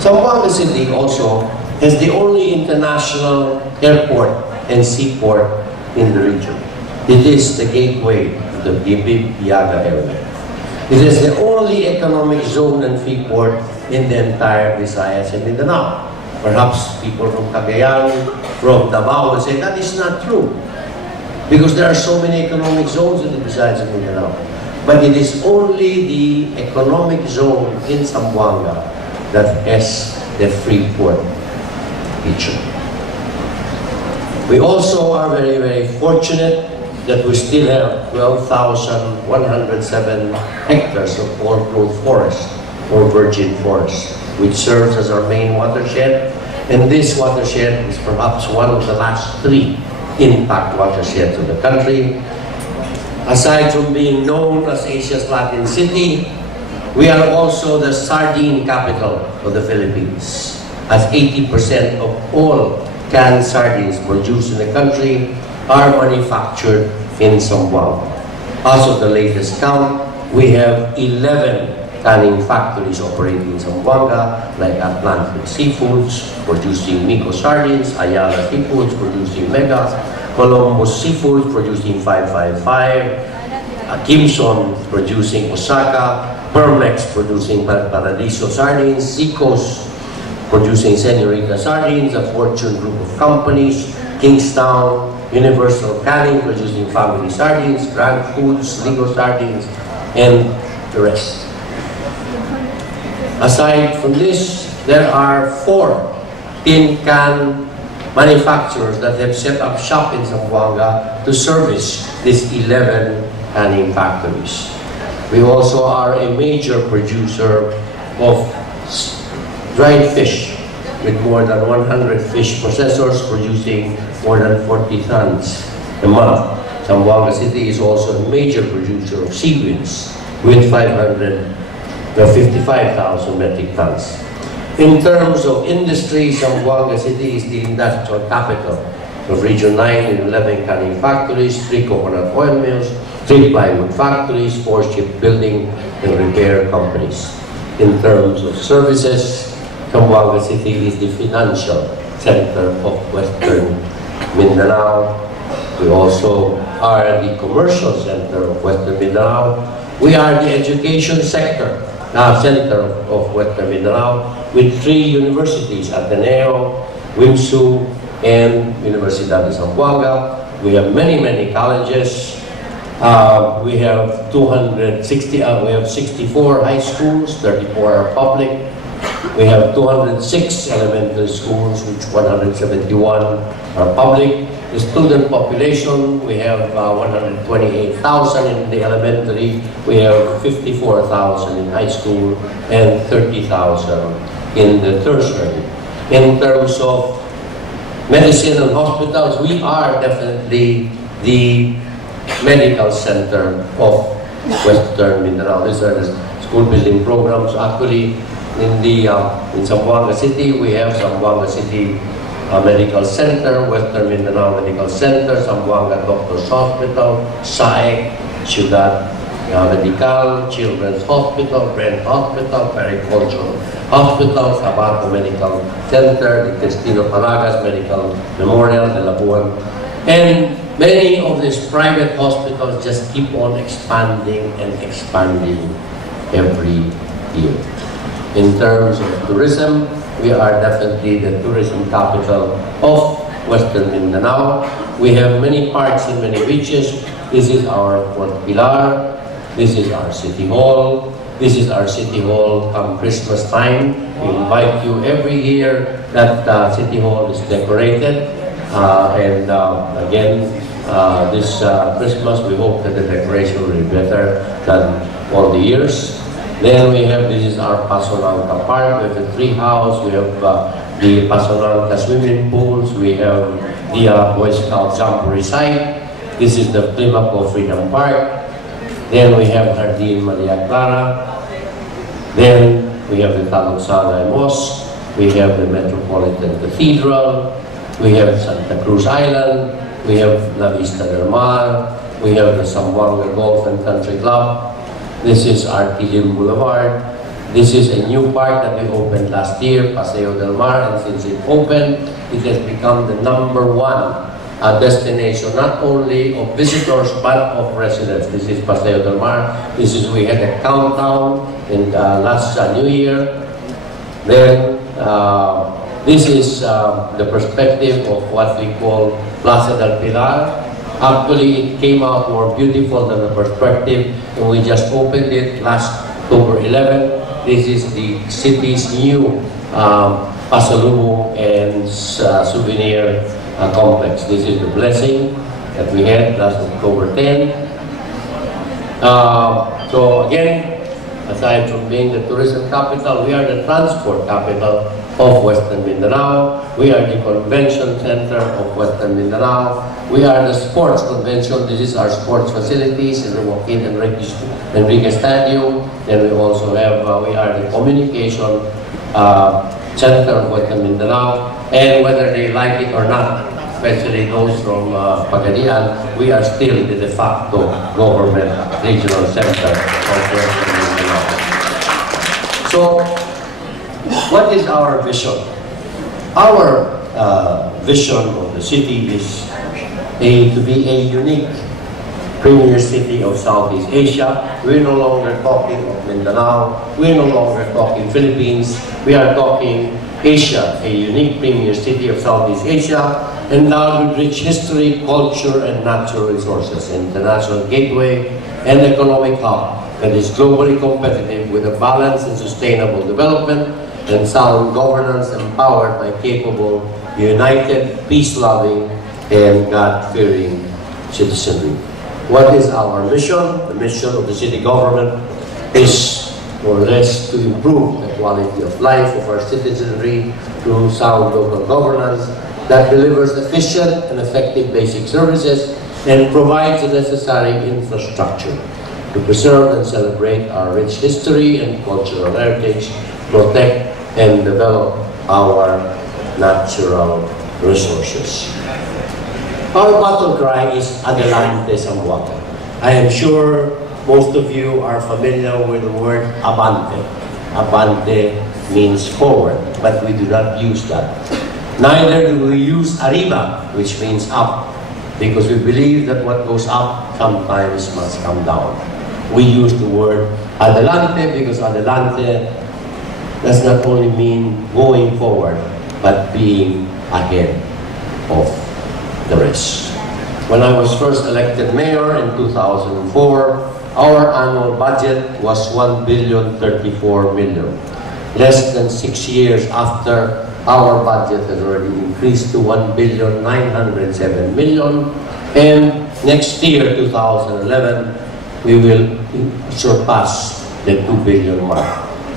Zamboanga City also has the only international airport and seaport in the region. It is the gateway to the Bibiyaga area. It is the only economic zone and free port in the entire Visayas and Mindanao. Perhaps people from Cagayan, from Davao will say that is not true, because there are so many economic zones in the Visayas and Mindanao. But it is only the economic zone in Zamboanga that has the free port feature. We also are very, very fortunate that we still have 12,107 hectares of old-growth forest or virgin forest, which serves as our main watershed. And this watershed is perhaps one of the last 3 intact watersheds of the country. Aside from being known as Asia's Latin City, we are also the sardine capital of the Philippines, as 80% of all canned sardines produced in the country are manufactured in Zamboanga. As of the latest count, we have 11 canning factories operating in Zamboanga, like Atlantic Seafoods, producing Miko sardines, Ayala Seafoods, producing Mega, Columbus Seafoods, producing 555, Kimson, producing Osaka, Permex, producing Paradiso sardines, Seacoast, producing Senorita sardines, a Fortune group of companies, Kingstown, Universal Canning, producing family sardines, Grand Foods, Ligo sardines, and the rest. Aside from this, there are 4 tin can manufacturers that have set up shop in Zamboanga to service these 11 canning factories. We also are a major producer of dried fish, with more than 100 fish processors producing more than 40 tons a month. Zamboanga City is also a major producer of seaweeds with 55,000 metric tons. In terms of industry, Zamboanga City is the industrial capital of Region 9 with 11 canning factories, 3 coconut oil mills, 3 plywood factories, 4 shipbuilding and repair companies. In terms of services, Zamboanga City is the financial center of Western Mindanao. We also are the commercial center of Western Mindanao. We are the education center of Western Mindanao with 3 universities, Ateneo, WIMSU, and Universidad de Zamboanga. We have many colleges. We have 64 high schools, 34 are public. We have 206 elementary schools, which 171 are public. The student population, we have 128,000 in the elementary, we have 54,000 in high school, and 30,000 in the tertiary. In terms of medicine and hospitals, we are definitely the medical center of Western Mindanao. These are the school building programs. Actually, in Zamboanga City, we have Zamboanga City Medical Center, Western Mindanao Medical Center, Zamboanga Doctors Hospital, SAEC, Ciudad Medical, Children's Hospital, Brent Hospital, Pericultural Hospital, Sabato Medical Center, the Testino Palagas Medical Memorial, De Labuan, and many of these private hospitals just keep on expanding and expanding every year. In terms of tourism, we are definitely the tourism capital of Western Mindanao. We have many parks and many beaches. This is our Fort Pilar. This is our City Hall. This is our City Hall come Christmas time. We invite you every year that City Hall is decorated. Again, this Christmas, we hope that the decoration will be better than all the years. Then we have, this is our Pasonanca Park. We have the tree house. We have the Pasonanca swimming pools. We have the Boy Scout Jamboree site. This is the Climaco Freedom Park. Then we have Jardín Maria Clara. Then we have the Taluxana Mosque. We have the Metropolitan Cathedral. We have Santa Cruz Island. We have La Vista del Mar. We have the Zamboanga Golf and Country Club. This is Artilim Boulevard. This is a new park that we opened last year, Paseo del Mar, and since it opened, it has become the #1 destination, not only of visitors, but of residents. This is Paseo del Mar. We had a countdown in last New Year. Then, this is the perspective of what we call Plaza del Pilar. Actually, it came out more beautiful than the perspective, and we just opened it last October 11. This is the city's new pasalubong and souvenir complex. This is the blessing that we had last October 10. So again, aside from being the tourism capital, we are the transport capital of Western Mindanao. We are the convention center of Western Mindanao. We are the sports convention. This is our sports facilities in the Joaquin Enriquez Stadium. And we also have, we are the communication center of Western Mindanao. And whether they like it or not, especially those from Pagadian, we are still the de facto government regional center of Western Mindanao. So, what is our vision? Our vision of the city is to be a unique premier city of Southeast Asia. We're no longer talking of Mindanao. We're no longer talking Philippines. We are talking Asia, a unique premier city of Southeast Asia, endowed with rich history, culture, and natural resources, international gateway, and economic hub that is globally competitive with a balanced and sustainable development and sound governance empowered by capable, united, peace-loving, and God-fearing citizenry. What is our mission? The mission of the city government is more or less to improve the quality of life of our citizenry through sound local governance that delivers efficient and effective basic services and provides the necessary infrastructure to preserve and celebrate our rich history and cultural heritage, protect and develop our natural resources. Our battle cry is Adelante Zamboanga. I am sure most of you are familiar with the word Abante. Abante means forward, but we do not use that. Neither do we use Arriba, which means up, because we believe that what goes up sometimes must come down. We use the word Adelante because Adelante does not only mean going forward, but being ahead of the rest. When I was first elected mayor in 2004, our annual budget was 1,034,000,000. Less than 6 years after, our budget has already increased to 1,907,000,000. And next year, 2011, we will surpass the 2 billion mark.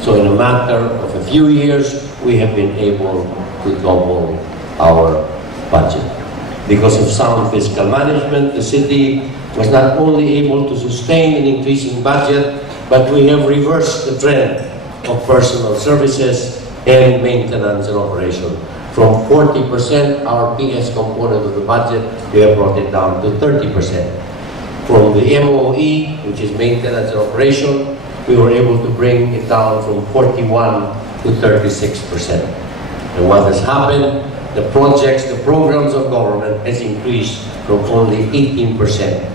So in a matter of a few years, we have been able to double our budget. Because of sound fiscal management, the city was not only able to sustain an increasing budget, but we have reversed the trend of personal services and maintenance and operation. From 40%, our PS component of the budget, we have brought it down to 30%. From the MOE, which is maintenance and operation, we were able to bring it down from 41 to 36%. And what has happened? The projects, the programs of government has increased from only 18%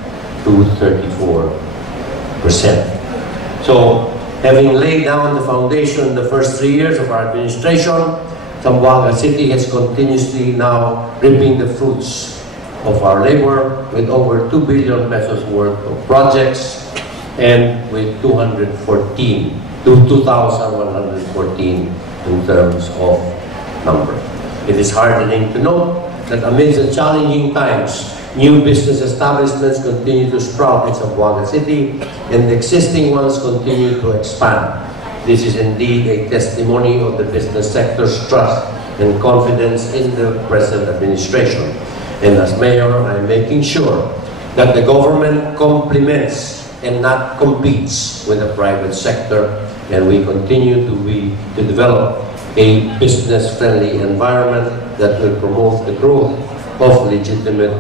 to 34%. So, having laid down the foundation in the first 3 years of our administration, Zamboanga City has continuously now reaping the fruits of our labor with over 2 billion pesos worth of projects and with 2,114 in terms of number. It is heartening to note that amidst the challenging times, new business establishments continue to sprout in Zamboanga City and the existing ones continue to expand. This is indeed a testimony of the business sector's trust and confidence in the present administration. And as mayor, I'm making sure that the government complements and not competes with the private sector, and we continue to develop a business-friendly environment that will promote the growth of legitimate